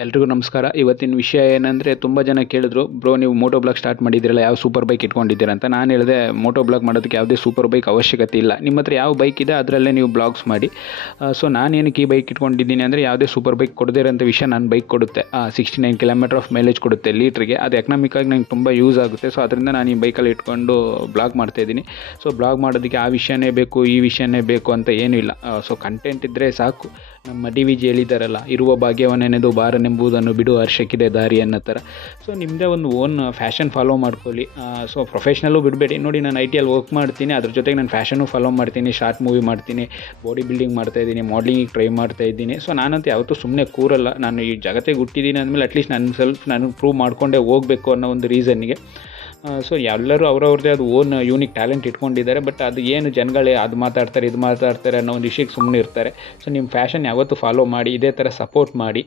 ಎಲ್ರಿಗೂ ನಮಸ್ಕಾರ. ಇವತ್ತಿನ ವಿಷಯ ಏನಂದರೆ, ತುಂಬ ಜನ ಕೇಳಿದ್ರು, ಬ್ರೋ ನೀವು ಮೋಟೋ ಬ್ಲಾಗ್ ಸ್ಟಾರ್ಟ್ ಮಾಡಿದ್ದೀರಲ್ಲ, ಯಾವ ಸೂಪರ್ ಬೈಕ್ ಇಟ್ಕೊಂಡಿದ್ದೀರಾ ಅಂತ. ನಾನು ಹೇಳಿದೆ, ಮೋಟೋ ಬ್ಲಾಗ್ ಮಾಡೋದಕ್ಕೆ ಯಾವುದೇ ಸೂಪರ್ ಬೈಕ್ ಅವಶ್ಯಕತೆ ಇಲ್ಲ. ನಿಮ್ಮ ಹತ್ರ ಯಾವ ಬೈಕ್ ಇದೆ ಅದರಲ್ಲೇ ನೀವು ಬ್ಲಾಗ್ಸ್ ಮಾಡಿ. ಸೊ ನಾನು ಏನಕ್ಕೆ ಈ ಬೈಕ್ ಇಟ್ಕೊಂಡಿದ್ದೀನಿ ಅಂದರೆ, ಯಾವುದೇ ಸೂಪರ್ ಬೈಕ್ ಕೊಡದೇ ಇರೋಂಥ ವಿಷಯ ನನ್ನ ಬೈಕ್ ಕೊಡುತ್ತೆ. 69 ಕಿಲೋಮೀಟರ್ ಆಫ್ ಮೈಲೇಜ್ ಕೊಡುತ್ತೆ ಲೀಟ್ರಿಗೆ. ಅದು ಎಕನಾಮಿಕ್ಕಾಗಿ ನಂಗೆ ತುಂಬ ಯೂಸ್ ಆಗುತ್ತೆ. ಸೊ ಅದರಿಂದ ನಾನು ಈ ಬೈಕಲ್ಲಿ ಇಟ್ಕೊಂಡು ಬ್ಲಾಗ್ ಮಾಡ್ತಾಯಿದ್ದೀನಿ. ಸೊ ಬ್ಲಾಗ್ ಮಾಡೋದಕ್ಕೆ ಆ ವಿಷಯನೇ ಬೇಕು, ಈ ವಿಷಯನೇ ಬೇಕು ಅಂತ ಏನೂ ಇಲ್ಲ. ಸೊ ಕಂಟೆಂಟ್ ಇದ್ದರೆ ಸಾಕು. ನಮ್ಮ DVG ಹೇಳಿದಾರಲ್ಲ, ಇರುವ ಭಾಗ್ಯವನ್ನೆನೆದು ಬಾರನೆಂಬುದನ್ನು ಬಿಡು ಹರ್ಷಕ್ಕಿದೆ ದಾರಿ ಅನ್ನೋ ಥರ. ಸೊ ನಿಮ್ಮದೇ ಒಂದು ಓನ್ ಫ್ಯಾಷನ್ ಫಾಲೋ ಮಾಡ್ಕೊಳ್ಳಿ. ಸೊ ಪ್ರೊಫೆಷ್ನಲ್ಲೂ ಬಿಡಬೇಡಿ. ನೋಡಿ, ನಾನು IT ವರ್ಕ್ ಮಾಡ್ತೀನಿ, ಅದ್ರ ಜೊತೆಗೆ ನಾನು ಫ್ಯಾಷನ್ನು ಫಾಲೋ ಮಾಡ್ತೀನಿ, ಶಾರ್ಟ್ ಮೂವಿ ಮಾಡ್ತೀನಿ, ಬಾಡಿ ಬಿಲ್ಡಿಂಗ್ ಮಾಡ್ತಾಯಿದ್ದೀನಿ, ಮಾಡಲಿಂಗಿಗೆ ಟ್ರೈ ಮಾಡ್ತಾಯಿದ್ದೀನಿ. ಸೊ ನಾನಂತೂ ಯಾವತ್ತೂ ಸುಮ್ಮನೆ ಕೂರಲ್ಲ. ನಾನು ಈ ಜಗತ್ತಿಗೆ ಹುಟ್ಟಿದ್ದೀನಿ ಅಂದಮೇಲೆ ಅಟ್ಲೀಸ್ಟ್ ನಾನು ಪ್ರೂವ್ ಮಾಡಿಕೊಂಡೇ ಹೋಗಬೇಕು ಅನ್ನೋ ಒಂದು ರೀಸನ್ನಿಗೆ. ಸೊ ಎಲ್ಲರೂ ಅವ್ರವ್ರದ್ದೇ ಅದು ಓನ್ ಯೂನಿಕ್ ಟ್ಯಾಲೆಂಟ್ ಇಟ್ಕೊಂಡಿದ್ದಾರೆ. ಬಟ್ ಅದು ಏನು ಜನಗಳೇ ಅದು ಮಾತಾಡ್ತಾರೆ, ಇದು ಮಾತಾಡ್ತಾರೆ ಅನ್ನೋ ಒಂದು ವಿಷಯಕ್ಕೆ ಸುಮ್ಮನೆ ಇರ್ತಾರೆ. ಸೊ ನಿಮ್ಮ ಫ್ಯಾಷನ್ ಯಾವತ್ತೂ ಫಾಲೋ ಮಾಡಿ, ಇದೇ ಥರ ಸಪೋರ್ಟ್ ಮಾಡಿ.